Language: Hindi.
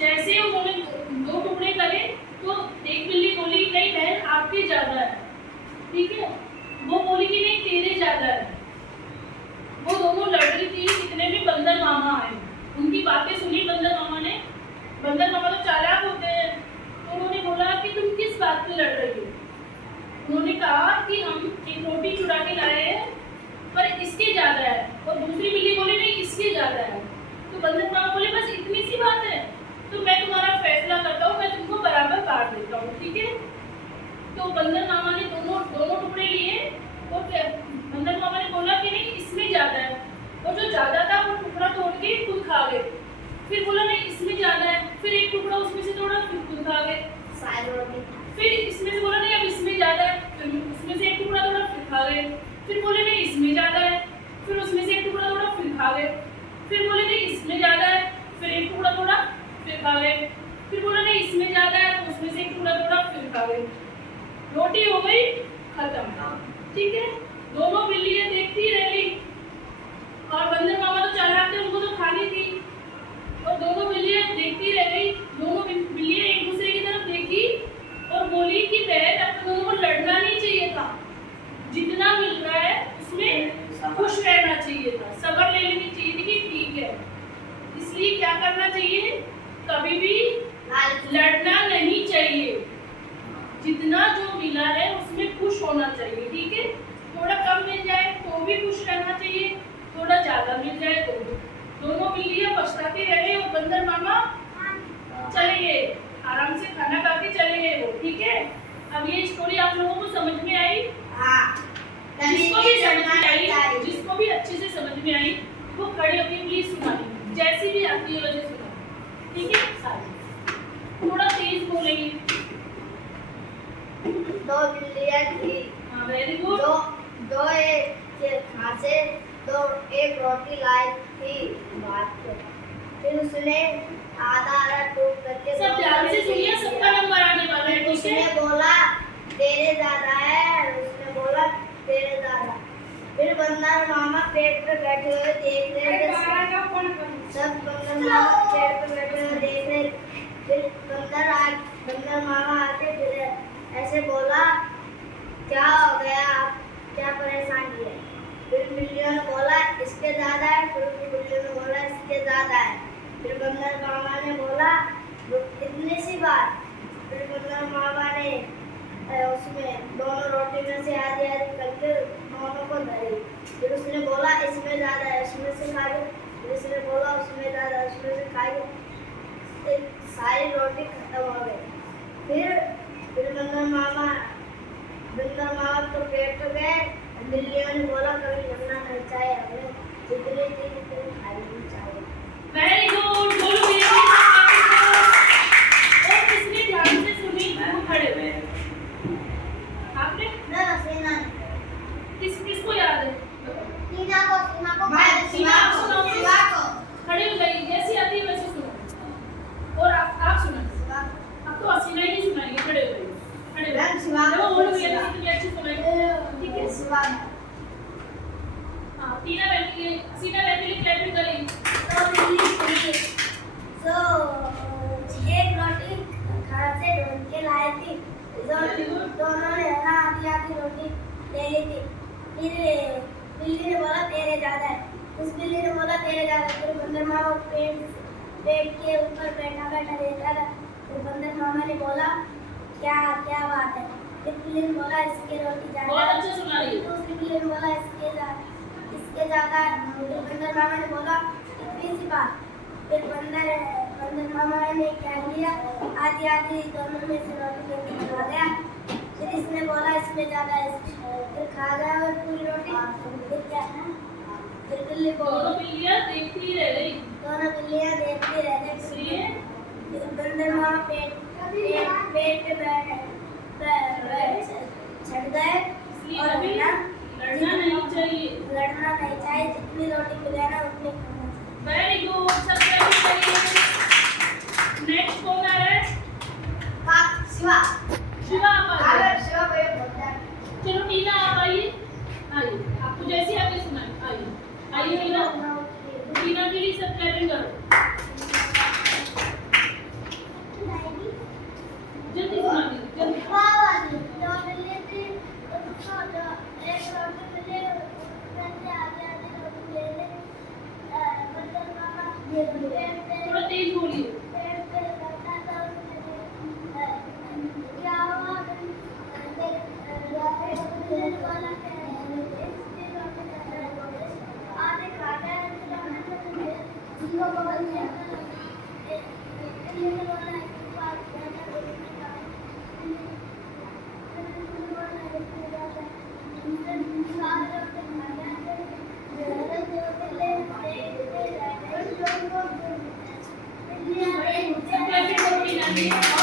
जैसे उन्होंने 2 टुकड़े करे तो एक बिल्ली बोली नहीं बहन आपके ज्यादा है, ठीक है। वो बोली कि नहीं तेरे ज्यादा है। वो दोनों लड़ रही थी, इतने में बंदर मामा आए। उनकी बातें सुनी बंदर मामा ने। बंदर मामा तो चालाक होते हैं, तो उन्होंने बोला कि तुम किस बात पे लड़ रही हो। उन्होंने कहा कि हम एक रोटी चुरा के लाए हैं पर इसके ज्यादा है, और दूसरी बिल्ली बोली नहीं इसके ज्यादा है। तो बंदर मामा बोले बस इतनी सी बात है, तो मैं तुम्हारा फैसला करता हूँ, मैं तुमको बराबर काट देता हूँ, ठीक है। तो बंदर मामा ने दोनों टुकड़े लिए और बंदर मामा ने बोला कि नहीं इसमें ज्यादा है, और जो ज्यादा था वो टुकड़ा तोड़ के खुद खा गए। फिर बोला नहीं इसमें ज्यादा है, फिर एक टुकड़ा उसमें से तोड़ा फिर खुद खा गए। फिर इसमें से बोला नहीं अब इसमें ज्यादा है, फिर उसमें से एक टुकड़ा तोड़ा फिर खा गए। फिर बोले नहीं इसमें ज्यादा है, फिर उसमें से एक टुकड़ा तोड़ा फिर खा गए। फिर बोले नहीं इसमें ज्यादा है, फिर एक टुकड़ा तोड़ा फिर खा गए। फिर बोला नहीं इसमें ज्यादा है, तो उसमें से एक टुकड़ा तोड़ा फिर खा गए। रोटी हो गई खत्म, ठीक है। दोनों बिल्लियां देखती रह गई, और बंदर मामा तो चालाक थे, उनको तो खानी थी। और दोनों बिल्लियां देखती रह गई। दोनों बिल्लियां एक दूसरे की तरफ देखी और बोली कि बहन अब तो दोनों को लड़ना नहीं चाहिए था, जितना मिल रहा है उसमें खुश रहना चाहिए था, सब्र ले लेनी चाहिए थी कि ठीक है। इसलिए क्या करना चाहिए, कभी भी लड़ना नहीं चाहिए, जितना जो मिला है उसमें खुश होना चाहिए, ठीक है। थोड़ा कम मिल जाए तो भी खुश रहना चाहिए, थोड़ा ज्यादा मिल जाए तो भी। दोनों बिल्लियां पछताते रहे और बंदर मामा चले गए, आराम से खाना खा के चले गए वो, ठीक है। अब ये स्टोरी आप लोगों को समझ में आई? जिसको भी समझ में आई, जिसको भी अच्छे से समझ में आई वो खड़े होकर प्लीज सुनाइए, जैसी भी आती है वजह सुना, ठीक है। थोड़ा तेज बोलेंगे। 2 बिल्लियां थी। हाँ वेरी गुड। दो एक घासे तो एक रोटी लाई थी बात पे। फिर उसने आधा टूट करके सब ध्यान से सुनिए, सबका नंबर आने वाला है, ठीक है। उसने बोला तेरे ज्यादा है, उसने बोला तेरे ज्यादा। फिर बंदर मामा पेड़ पे बैठे हुए देख रहे थे, सब बंदर मामा पेड़ पे बैठे हुए देख रहे। फिर बंदर मामा आके फिर ऐसे बोला क्या हो गया, क्या परेशानी है। फिर बिल्लियों ने बोला इसके ज्यादा है, फिर बिल्लियों ने बोला इसके ज्यादा है। फिर बंदर मामा ने बोला इतनी सी बात। फिर बंदर मामा ने उसमें दोनों रोटी में से आधी आधी करके दोनों को धरी। फिर उसने बोला इसमें ज्यादा है, उसमें से खा गए। फिर उसने बोला उसमें ज्यादा है, उसमें से खा गए। सारी रोटी खत्म हो गई। फिर बंदर मामा तो पेट तो गए। बिल्लियों ने बोला कभी लड़ना नहीं चाहिए, हमें जितनी चीज उतनी खानी चाहिए। वेरी गुड, बोलो मेरे लिए। और किसने ध्यान से सुनी वो खड़े हुए? आपने? ना सेना किसको याद है? सीना को भाई सीना को को खड़े हो जाइए, जैसी आती है वैसे सुनो। और आप सुना, अब तो हसीना ही नहीं सुनाइए, खड़े हो जाइए, खड़े हो। वो बोलो ये कितनी अच्छी सुनाई, ठीक है। हाँ सीना बहन के लिए क्लैपिंग करेंगे। एक रोटी घर से ढूंढ के लाई थी, दोनों ने आधी रोटी ले ली थी। फिर बिल्ली ने बोला तेरे ज्यादा है, उस बिल्ली ने बोला तेरे ज्यादा। फिर बंदर मामा पेड़ के ऊपर बैठा देखा था। फिर बंदर मामा ने बोला क्या बात है। फिर बिल्ली ने बोला इसके रोटी ज्यादा। बहुत अच्छा सुना रही है। दूसरी बिल्ली ने बोला इसके ज्यादा। फिर बंदर मामा ने बोला इतनी सी बात। फिर बंदर मामा ने क्या किया, आधी दोनों में से रोटी लेके खा गया। फिर इसने बोला इसमें ज्यादा है, फिर खा गया और पूरी रोटी। फिर क्या है, फिर बिल्ली दोनों बिल्लियां देखती रह गई। इसलिए बंदर मामा पेट पे चढ़ गए। इसलिए और कभी लड़ना नहीं चाहिए, जितनी रोटी मिले ना उतनी खाना चाहिए। वेरी गुड, सब क्लैपिंग करिए। नेक्स्ट कौन आ रहा है? शिवा आप आ जाइए। शिवा को ये बोलता है। चलो टीना आप आइए, आपको जैसी आगे सुनाए आइए टीना। टीना के लिए सब क्लैपिंग करो। थोड़ा तेज बोलिए। सब कैसे